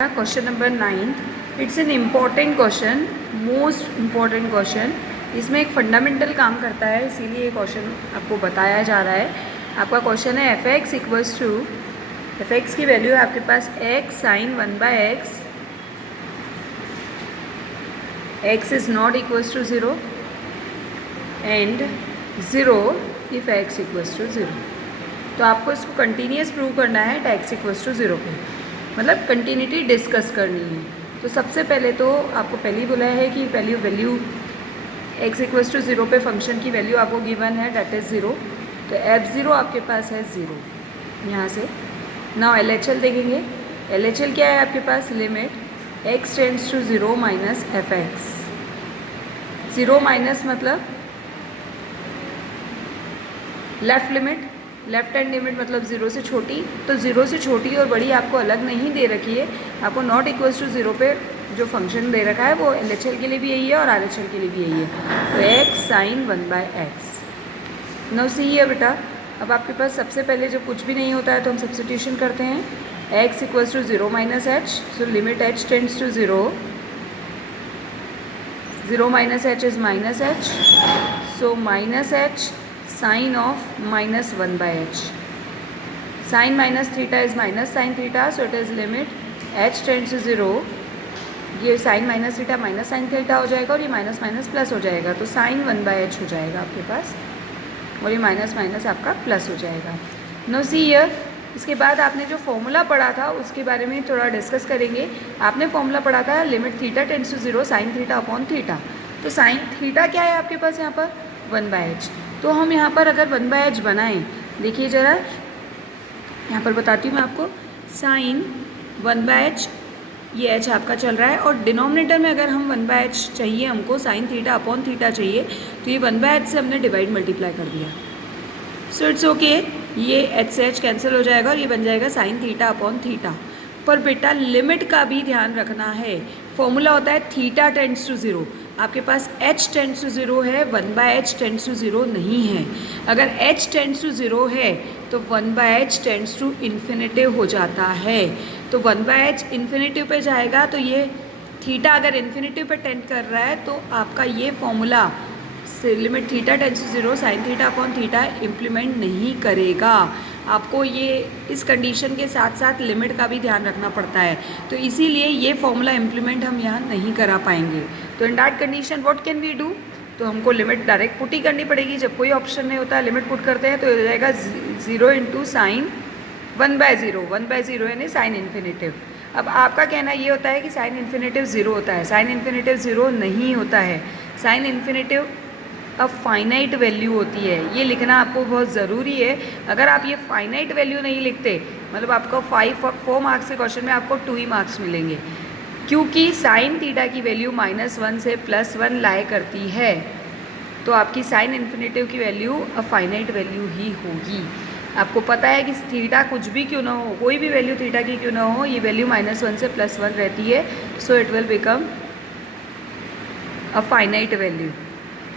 Question number 9। It's an important question, most important question. इसमें एक fundamental काम करता है, इसीलिए ये क्वेश्चन आपको बताया जा रहा है। आपका क्वेश्चन है F X equals to, F x की वैल्यू है आपके पास X sine 1/x, X is not equals to 0 and 0 if X equals to 0। तो आपको इसको कंटिन्यूस प्रूव करना है एक्स इक्वल्स टू 0 पे, मतलब कंटिन्यूटी डिस्कस करनी है। तो सबसे पहले तो आपको पहले ही बोला है कि वैल्यू x इक्वल्स टू 0 पे फंक्शन की वैल्यू आपको गिवन है, डेट इज़ 0। तो f0 आपके पास है 0 यहाँ से। नाउ LHL देखेंगे। LHL क्या है आपके पास? Limit x tends to 0 minus F X. 0 minus मतलब left limit, left hand limit मतलब 0 से छोटी। तो 0 से छोटी और बड़ी आपको अलग नहीं दे रखी है, आपको नॉट इक्वल्स टू 0 पे जो फंक्शन दे रखा है वो LHL के लिए भी यही है और RHL के लिए भी यही है। तो x साइन 1/x। नो सी है बेटा, अब आपके पास सबसे पहले जब कुछ भी नहीं होता है तो हम सब्स्टिट्यूशन करते हैं। x equals to 0 minus H, so limit h tends to 0, 0 minus H is minus H, so minus H sine of minus 1/h। Sine minus theta is minus sine theta, so it is limit h tends to 0। ये sine minus theta minus sine theta हो जाएगा और ये minus minus plus हो जाएगा, तो sign 1/h हो जाएगा आपके पास और ये माइनस माइनस आपका प्लस हो जाएगा। नो सी ईयर। इसके बाद आपने जो फॉर्मूला पढ़ा था उसके बारे में थोड़ा डिस्कस करेंगे। आपने फॉर्मूला पढ़ा था limit theta tends to 0 sine theta upon theta. तो साइन थीटा क्या है आपके पास यहाँ पर? 1/h। तो हम यहाँ पर अगर 1/h बनाएं, देखिए ज़रा, यहाँ पर बताती हूँ मैं आपको। साइन 1/h, ये h आपका चल रहा है और डिनोमिनेटर में अगर हम 1/h चाहिए, हमको साइन थीटा अपॉन थीटा चाहिए, तो ये 1/h से हमने डिवाइड मल्टीप्लाई कर दिया। सो इट्स ओके, ये h से h कैंसिल हो जाएगा और ये बन जाएगा साइन थीटा अपॉन थीटा। पर बेटा लिमिट का भी ध्यान रखना है। फॉर्मूला होता है थीटा टेंड्स टू 0, आपके पास h टेंड्स टू 0 है, 1/h टेंड्स टू 0 नहीं है। अगर h टेंड्स टू 0 है तो 1/h टेंड्स टू इन्फिनेटिव हो जाता है। तो 1/h इन्फिनेटिव पे जाएगा, तो ये थीटा अगर इन्फिनेटिव पे टेंड कर रहा है तो आपका ये formula limit theta tends to 0 sine theta upon theta implement नहीं करेगा। आपको ये इस कंडीशन के साथ साथ लिमिट का भी ध्यान रखना पड़ता है, तो इसीलिए ये फॉर्मूला इम्प्लीमेंट हम यहाँ नहीं करा पाएंगे। तो in that condition what can we do? तो हमको लिमिट डायरेक्ट पुट ही करनी पड़ेगी। जब कोई ऑप्शन नहीं होता, लिमिट पुट करते हैं तो हो जाएगा 0 इंटू साइन 1/0, 1/0 यानी साइन इन्फिनेटिव। अब आपका कहना ये होता है कि साइन इन्फिनेटिव 0 होता है। साइन इन्फिनेटिव 0 नहीं होता है। साइन इन्फिनेटिव अब फाइनाइट वैल्यू होती है, ये लिखना आपको बहुत ज़रूरी है। अगर आप ये फाइनाइट वैल्यू नहीं लिखते, मतलब आपको 4 मार्क्स के क्वेश्चन में आपको 2 ही मार्क्स मिलेंगे, क्योंकि साइन थीटा की वैल्यू -1 से +1 लाए करती है। तो आपकी साइन इन्फिनेटिव की वैल्यू अब फाइनाइट वैल्यू ही होगी। आपको पता है कि थीटा कुछ भी क्यों ना हो, कोई भी वैल्यू थीटा की क्यों ना हो, ये वैल्यू -1 से +1 रहती है, सो it will become a finite value.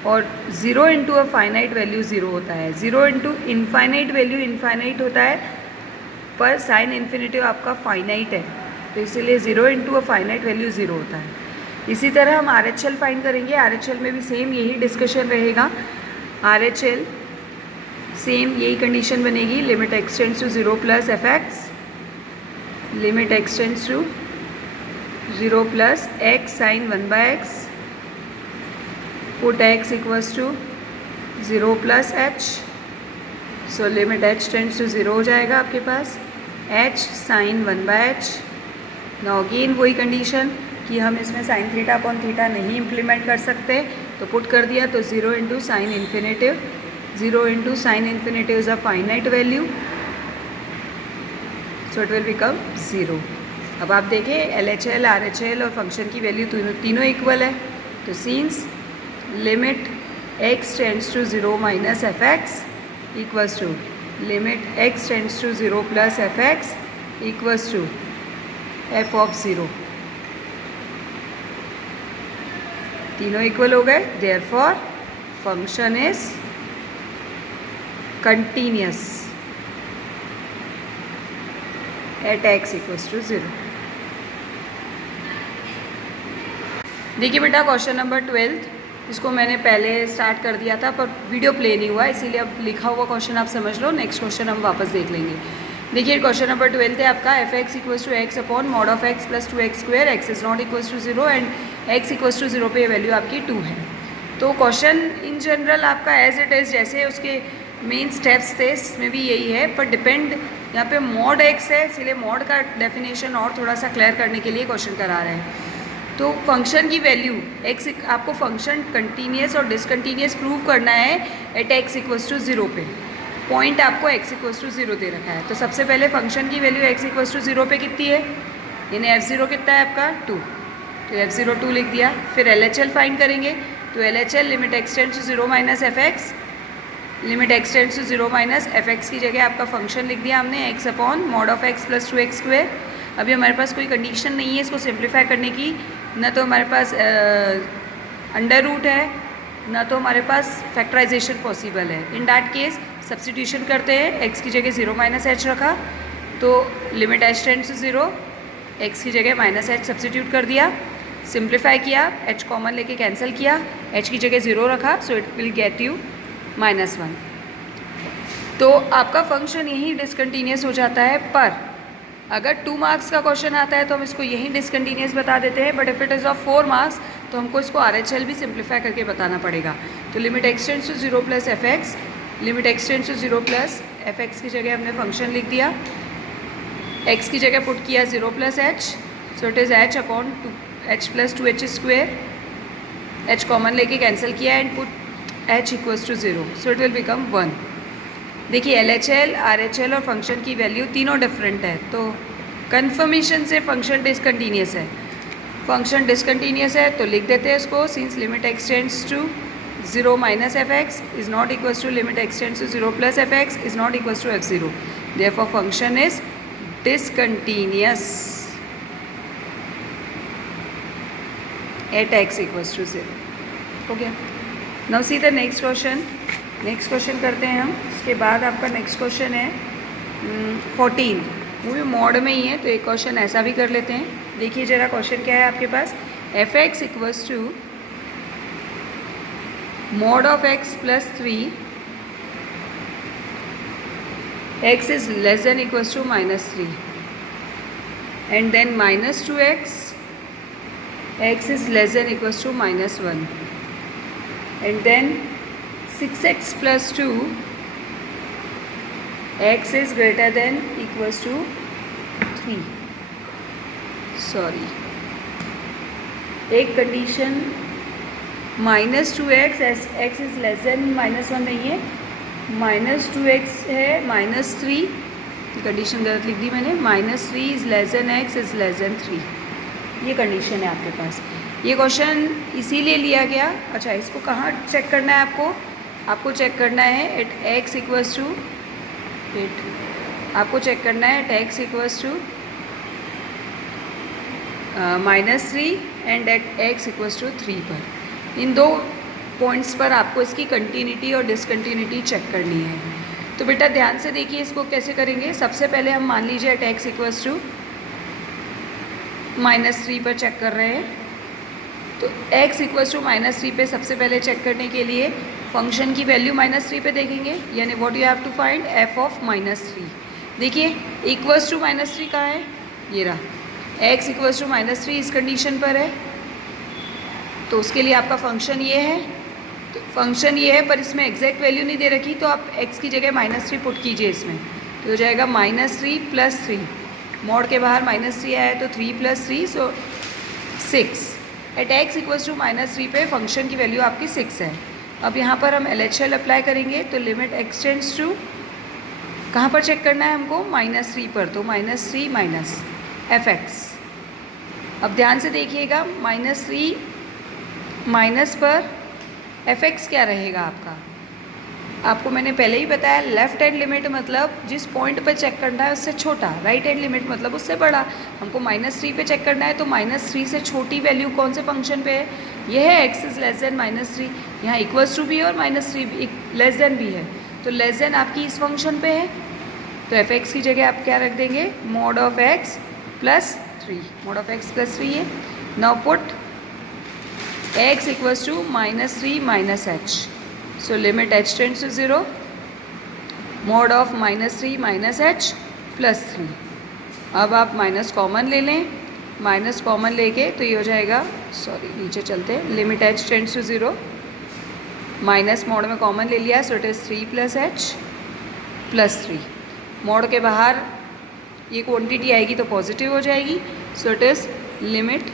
और 0 इंटू अ फाइनाइट वैल्यू 0 होता है, 0 इंटू इनफाइनाइट वैल्यू इनफाइनाइट होता है, पर साइन इन्फिनेटिव आपका फाइनाइट है, तो इसीलिए 0 इंटू अ फाइनाइट वैल्यू 0 होता है। इसी तरह हम RHL फाइंड करेंगे। RHL में भी सेम यही डिस्कशन रहेगा। RHL सेम यही कंडीशन बनेगी, limit x tends to 0 plus F x, limit x tends to 0 plus x sine 1/x, put x equals to 0 plus h, so limit h tends to 0 हो जाएगा आपके पास, h sine 1/h। Now again वही condition कि हम इसमें sine theta upon theta नहीं implement कर सकते, तो पुट कर दिया, तो 0 into sine infinitive, 0 into sine infinitive is a finite value, so it will become 0। अब आप देखें LHL RHL और फंक्शन की वैल्यू तीनों इक्वल है, तो since limit x tends to 0 minus F X equals to limit x tends to 0 plus F X equals to f of 0, तीनों equal हो गए, therefore function is continuous at x equals to 0। देखिए बेटा question number 12, इसको मैंने पहले start कर दिया था पर वीडियो प्ले नहीं हुआ, इसीलिए अब लिखा हुआ क्वेश्चन आप समझ लो, नेक्स्ट क्वेश्चन हम वापस देख लेंगे। देखिए क्वेश्चन नंबर 12 है आपका, F X equals to X upon mod of X plus 2x square, X is not equals to 0 and X equals to 0 पे वैल्यू आपकी 2 है। तो क्वेश्चन इन जनरल आपका एज इट इज़ जैसे उसके मेन स्टेप्स थे इसमें भी यही है, पर डिपेंड यहाँ पे मॉड एक्स है, इसलिए मॉड का डेफिनेशन और थोड़ा सा क्लियर करने के लिए क्वेश्चन करा रहे हैं। तो फंक्शन की वैल्यू एक्स, आपको फंक्शन कंटिन्यूस और डिसकंटिन्यूस प्रूव करना है एट एक्स इक्वल्स टू 0 पे। पॉइंट आपको एक्स इक्वल्स टू 0 दे रखा है, तो सबसे पहले फंक्शन की वैल्यू एक्स इक्वल्स टू 0 पे कितनी है, यानी f0 कितना है आपका 2, तो f0 2 लिख दिया। फिर LHL फाइंड करेंगे, तो LHL limit x tends to 0 minus F x, limit x tends to 0 minus F x की जगह आपका फंक्शन लिख दिया हमने X upon mod of X plus 2x square. अभी हमारे पास कोई कंडीशन नहीं है इसको सिंप्लीफाई करने की, ना तो हमारे पास अंडर रूट है, ना तो हमारे पास फैक्टराइजेशन पॉसिबल है। इन दैट केस सब्सटीट्यूशन करते हैं, एक्स की जगह 0 माइनस एच रखा, तो limit h tends to 0, x की जगह माइनस एच सब्सटीट्यूट कर दिया, सिंप्लीफाई किया, एच कॉमन लेके कैंसिल किया, एच की जगह 0 रखा, so it will get you -1। तो आपका फंक्शन यहीं डिसकंटिन्यूस हो जाता है, पर अगर 2 मार्क्स का क्वेश्चन आता है तो हम इसको यहीं डिसकंटिन्यूस बता देते हैं, but if it is of 4 marks तो हमको इसको RHL भी सिंप्लीफाई करके बताना पड़ेगा। तो limit x tends to 0 plus F x, limit x tends to 0 plus F x की जगह हमने फंक्शन लिख दिया, एक्स की जगह पुट किया 0 plus h, so it is h upon h plus 2h square, h common लेके कैंसिल किया and put h equals to 0, so it will become 1। देखिए LHL, RHL और फंक्शन की वैल्यू तीनों डिफरेंट है, तो कन्फर्मेशन से फंक्शन डिसकंटिन्यूस है। फंक्शन डिसकंटिन्यूस है तो लिख देते हैं इसको, since limit x tends to 0 minus F x is not equals to limit x tends to 0 plus F x is not equals to f0, therefore function is discontinuous at x equals to 0। हो गया। Now see the next question. Next question करते हैं हम, इसके बाद आपका next question है 14, वो भी मॉड में ही है, तो एक क्वेश्चन ऐसा भी कर लेते हैं। देखिए जरा क्वेश्चन क्या है आपके पास, F X equals to mod of X plus 3, X is less than equals to -3 and then -2x, x is less than equals to -1 and then 6x plus 2, x is greater than equals to 3। Sorry, एक condition -2x, x is less than -1 नहीं है, -2x है -3, condition गलत लिख दी मैंने, -3 is less than x is less than 3, ये condition है आपके पास। ये क्वेश्चन इसीलिए लिया गया। अच्छा, इसको कहाँ चेक करना है आपको चेक करना है एट x इक्वल्स टू आपको चेक करना है at x equals to -3 and at x equals to 3 पर। इन दो पॉइंट्स पर आपको इसकी कंटिन्यूटी और डिसकंटिन्यूटी चेक करनी है। तो बेटा ध्यान से देखिए इसको कैसे करेंगे। सबसे पहले हम मान लीजिए एट x इक्वल्स टू -3 पर चेक कर रहे हैं, तो x इक्वल्स टू -3 पे सबसे पहले चेक करने के लिए फंक्शन की वैल्यू -3 पे देखेंगे, यानी what you have to find f of -3। देखिए इक्वल्स टू -3 कहाँ है, ये रहा, x इक्वल्स टू -3 इस कंडीशन पर है, तो उसके लिए आपका फंक्शन ये है। तो फंक्शन ये है पर इसमें एग्जैक्ट वैल्यू नहीं दे रखी, तो आप x की जगह -3 पुट कीजिए इसमें, तो हो जाएगा -3 प्लस 3, मॉड के बाहर -3 आया तो 3 plus 3 so 6। At x equals to -3 पे फंक्शन की वैल्यू आपकी 6 है। अब यहाँ पर हम LHL अप्लाई करेंगे, तो लिमिट x टेंड्स टू कहाँ पर चेक करना है हमको, -3 पर, तो -3 माइनस एफ एक्स। अब ध्यान से देखिएगा, -3 माइनस पर एफ एक्स क्या रहेगा आपको मैंने पहले ही बताया, लेफ्ट हैंड लिमिट मतलब जिस पॉइंट पर चेक करना है उससे छोटा, राइट हैंड लिमिट मतलब उससे बड़ा। हमको -3 पे चेक करना है, तो -3 से छोटी वैल्यू कौन से फंक्शन पे है, यह है x इज़ लेस देन -3, यहाँ इक्वल्स टू भी है और -3 भी लेस देन भी है, तो लेस देन आपकी इस फंक्शन पे है, तो एफ एक्स की जगह आप क्या रख देंगे, mod of x plus 3, mod of x plus 3 है। Now put x equals to -3 minus h. So limit h tends to 0, mod of -3 minus h plus 3. अब आप माइनस कॉमन ले लें, माइनस कॉमन लेके तो ये हो जाएगा, सॉरी नीचे चलते हैं, limit h tends to 0, minus mod में कॉमन ले लिया, so it is 3 plus h plus 3. Mod के बाहर ये क्वांटिटी आएगी तो पॉजिटिव हो जाएगी, so it is limit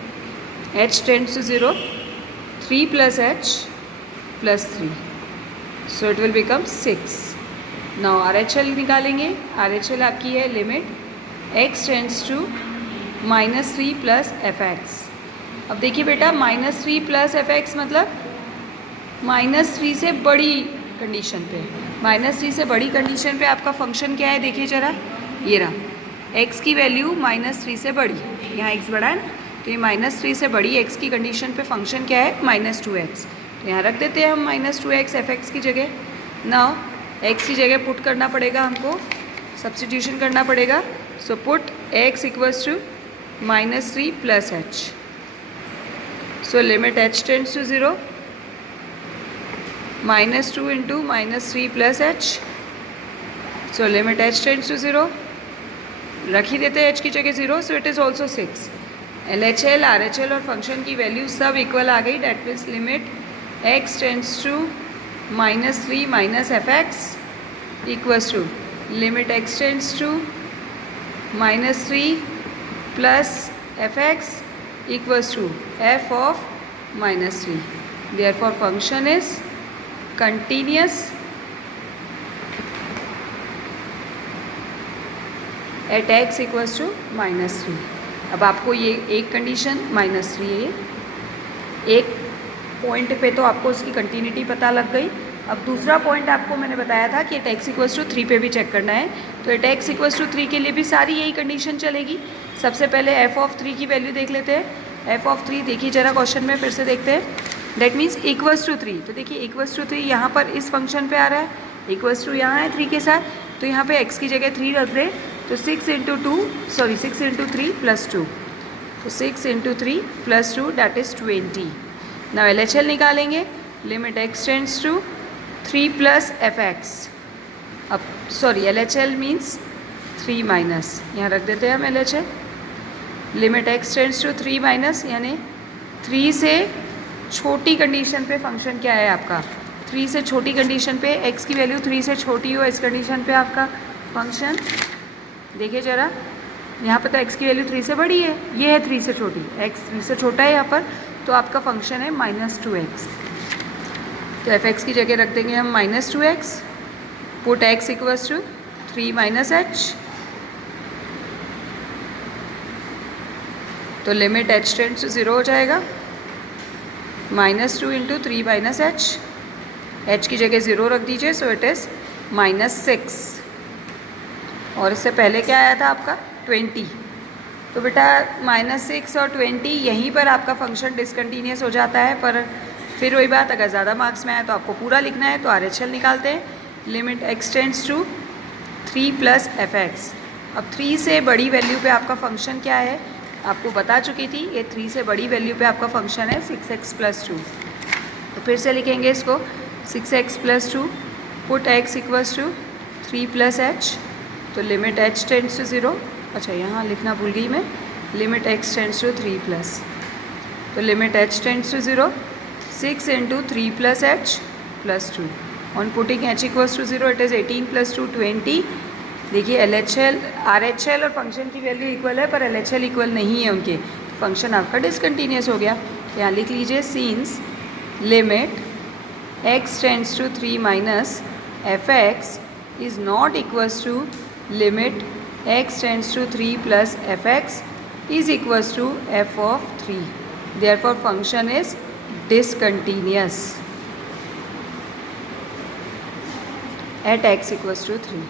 h tends to 0, 3 plus h plus 3, so it will become 6. Now RHL निकालेंगे. RHL आपकी है limit x tends to -3 plus fx. अब देखिए बेटा, -3 प्लस fx मतलब -3 से बड़ी कंडीशन पे, -3 से बड़ी कंडीशन पे आपका फंक्शन क्या है, देखिए ज़रा, ये रहा x की वैल्यू -3 से बड़ी, यहाँ x बड़ा है ना, तो ये -3 से बड़ी x की कंडीशन पे फंक्शन क्या है, -2x. तो यहाँ रख देते हैं हम -2x fx की जगह. नाउ x की जगह पुट करना पड़ेगा हमको, सब्स्टिट्यूशन करना पड़ेगा. So put x equals to -3 plus h. So limit h tends to 0, -2 into -3 plus h. So limit h tends to 0, रख ही देते हैं h की जगह 0, so it is also 6. LHL, RHL और फंक्शन की वैल्यू सब इक्वल आ गई. That means limit x tends to -3 minus fx equals to limit x tends to -3 plus fx equals to f of -3. Therefore function is continuous at x equals to -3. अब आपको ये एक condition -3 है, एक point पे तो आपको उसकी कंटिन्यूटी पता लग गई. अब दूसरा पॉइंट आपको मैंने बताया था कि एट x इक्वल्स टू 3 पे भी चेक करना है. तो एट x इक्वल्स टू 3 के लिए भी सारी यही कंडीशन चलेगी. सबसे पहले f ऑफ 3 की वैल्यू देख लेते हैं. f ऑफ 3 देखिए ज़रा क्वेश्चन में, फिर से देखते हैं. That means equals to 3. तो देखिए इक्वल्स टू 3 यहाँ पर इस फंक्शन पे आ रहा है, इक्वल्स टू यहाँ है 3 के साथ, तो यहाँ पे x की जगह 3 रख दें. तो 6 इंटू 3 प्लस 2, तो 6 into 3 plus 2 that is 20. Now LHL निकालेंगे. Limit x tends to 3 plus fx. अब सॉरी LHL मीन्स 3 माइनस, यहाँ रख देते हैं हम LHL. Limit x tends to 3 minus, यानी 3 से छोटी कंडीशन पे फंक्शन क्या है आपका, 3 से छोटी कंडीशन पे x की वैल्यू 3 से छोटी हो, इस कंडीशन पे आपका फंक्शन. देखिए ज़रा, यहाँ पर तो x की वैल्यू 3 से बड़ी है, ये है 3 से छोटी, x 3 से छोटा है यहाँ पर, तो आपका फंक्शन है -2x. तो fx की जगह रख देंगे हम -2x. Put x equals to 3 minus h. तो लिमिट h टेंड्स टू 0 हो जाएगा. -2 इंटू 3 माइनस h, h की जगह 0 रख दीजिए, सो इट इज़ -6. और इससे पहले क्या आया था आपका 20. तो बेटा -6 और 20 यहीं पर आपका फंक्शन डिसकंटीन्यूस हो जाता है. पर फिर वही बात, अगर ज़्यादा मार्क्स में आए तो आपको पूरा लिखना है. तो RHL निकालते हैं. Limit x tends to 3 plus fx. अब 3 से बड़ी वैल्यू पे आपका फंक्शन क्या है, आपको बता चुकी थी. ये 3 से बड़ी वैल्यू पे आपका फंक्शन है 6x प्लस 2. तो फिर से लिखेंगे इसको 6x plus 2. Put x equals to 3 plus h. तो लिमिट h टेंड्स टू 0, अच्छा यहाँ लिखना भूल गई मैं, limit x tends to 3 plus. तो limit h tends to 0, 6 into 3 plus h plus 2. On putting h equals to 0 it is 18 plus 2 20. देखिए LHL, RHL और फंक्शन की वैल्यू इक्वल है, पर LHL इक्वल नहीं है उनके, फंक्शन आपका डिसकंटीन्यूस हो गया. तो यहाँ लिख लीजिए since limit x tends to 3 minus fx is not equals to limit x tends to 3 plus fx is equals to f of 3. Therefore function is discontinuous at x equals to 3.